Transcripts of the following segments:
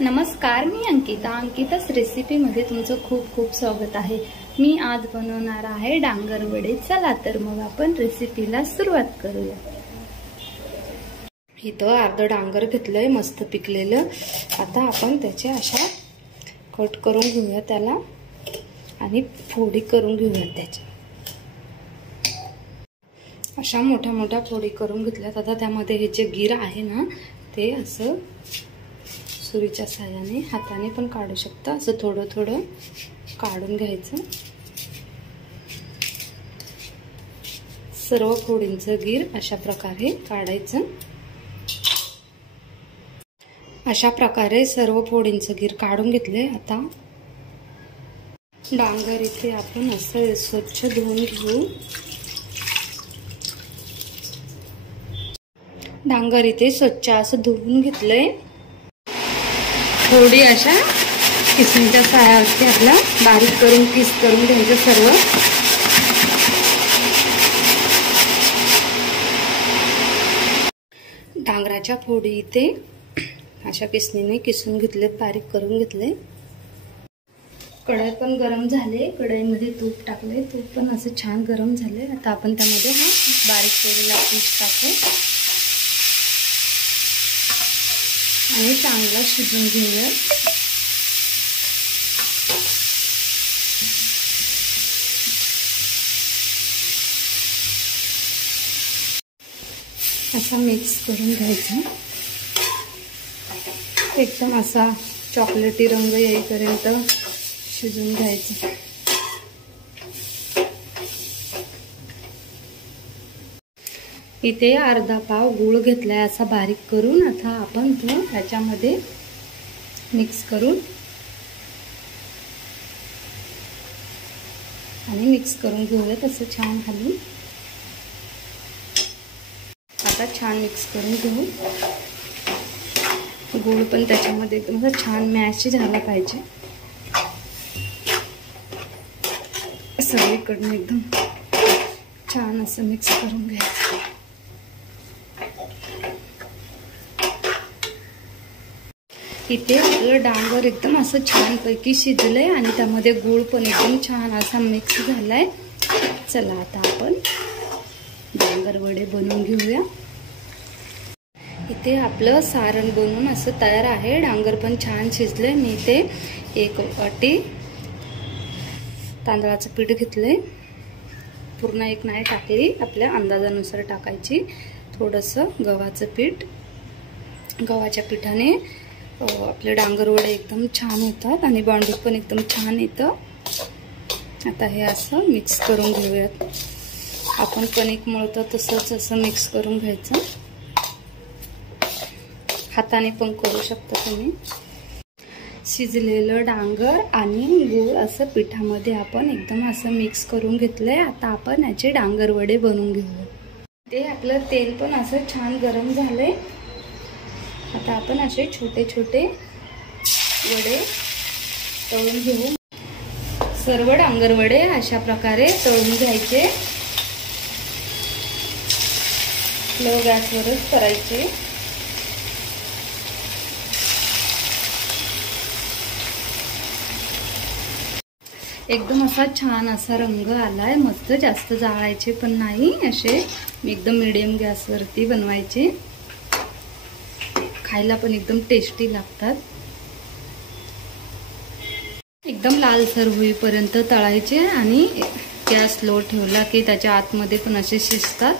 नमस्कार, मी अंकिताच रेसिपीमध्ये तुमचं खूप खूप स्वागत आहे। मी आज बनवणार आहे डांगर वडे। चला तर मग आपण रेसिपीला सुरुवात करूया। इथं अर्ध डांगर घेतलंय मस्त पिकलेलं। आता आपण त्याचे अशा कट करून घेऊया त्याला आणि फोडी करून घेऊया त्याच्या। अशा मोठ्या मोठ्या फोडी करून घेतल्यात। आता त्यामध्ये हे जे गीर आहे ना ते असं सुरीच्या साहाय्याने हाताने पण काढू शकता। असं थोडं थोडं काढून घ्यायचं। सर्व फोडींचं गीर अशा प्रकारे काढायचं। अशा प्रकारे सर्व फोडींचं गीर काढून घेतले। आता डांगर इथे आपण असं स्वच्छ धुवून घेऊ। डांगर इथे स्वच्छ असं धुवून घेतलंय। थोडी अशा किसणीच्या साहाय्याने आपला बारीक करून पीस करून घ्यायचं सर्व। डांगराच्या फोडी इथे अशा किसणीने किसून घेतलेत, बारीक करून घेतले। कढई पण गरम झाले, कढईमध्ये तूप टाकले, तूप पण असं छान गरम झाले। आता आपण त्यामध्ये हा बारीक केलेला पीस टाकू आणि चांगला शिजवून घेऊया। असा मिक्स करून घ्यायचा। एकदम असा चॉकलेटी रंग येईपर्यंत शिजवून घ्यायचा। इथे अर्धा पाव गूळ घेतलाय असा बारीक करून। आता आपण तो त्याच्यामध्ये मिक्स करून घेऊया तसं छान हलवून। आता छान मिक्स करून घेऊ। गूळ पण त्याच्यामध्ये एकदम छान मॅश झाला पाहिजे। सगळीकडून एकदम छान असं मिक्स करून घ्यायचं। इथे आपलं डांगर एकदम असं छान पैकी शिजलंय आणि त्यामध्ये गूळ पण एकदम छान असा मिक्स झालाय। चला आता आपण डांगर वडे बनवून घेऊया। इथे आपलं सारण बनवून असं तयार आहे। डांगर पण छान शिजलंय। मी इथे 1 वाटी तांदळाचं पीठ घेतलंय। पूर्ण एक नाही टाकली, आपल्या अंदाजानुसार टाकायची। थोडंसं गव्हाचं पीठ, गव्हाच्या पिठाने आपले डांगर वडे एकदम छान होतात आणि बांधून पण एकदम छान येतं। आता हे असं मिक्स करून घेऊयात। आपण कणिक मळतो तसंच असं मिक्स करून घ्यायचं। हाताने पण करू शकता तुम्ही। शिजलेलं डांगर आणि गूळ असं पिठामध्ये आपण एकदम असं मिक्स करून घेतलंय। आता आपण याचे डांगर वडे बनवून घेऊया। ते आपलं तेल पण असं छान गरम झालंय। आता आपण असे छोटे छोटे वडे तळून घेऊ। सर्व डांगर वडे अशा प्रकारे तळून घ्यायचे। लो गॅसवरच करायचे। एकदम असा छान असा रंग आलाय मस्त। जास्त जाळायचे पण नाही, असे एकदम मीडियम गॅसवरती बनवायचे। खायला पण एकदम टेस्टी लागतात। एकदम लालसर होईपर्यंत तळायचे आणि गॅस लो ठेवला की त्याच्या आतमध्ये पण असे शिजतात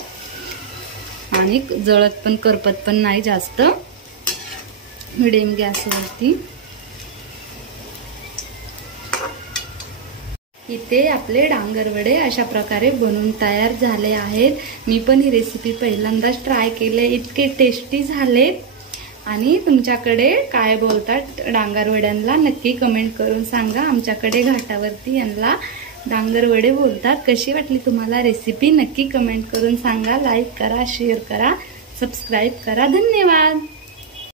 आणि जळत पण करपत पण नाही जास्त। मीडियम गॅसवरती इथे आपले डांगर वडे अशा प्रकारे बनवून तयार झाले आहेत। मी पण ही रेसिपी पहिल्यांदाच ट्राय केले, इतके टेस्टी झालेत। आणि तुमच्याकडे काय बोलतात डांगर वड्यांना नक्की कमेंट करून सांगा। आमच्याकडे घाटावरती यांना डांगर वडे बोलतात। कशी वाटली तुम्हाला रेसिपी नक्की कमेंट करून सांगा। लाईक करा, शेअर करा, सबस्क्राईब करा। धन्यवाद।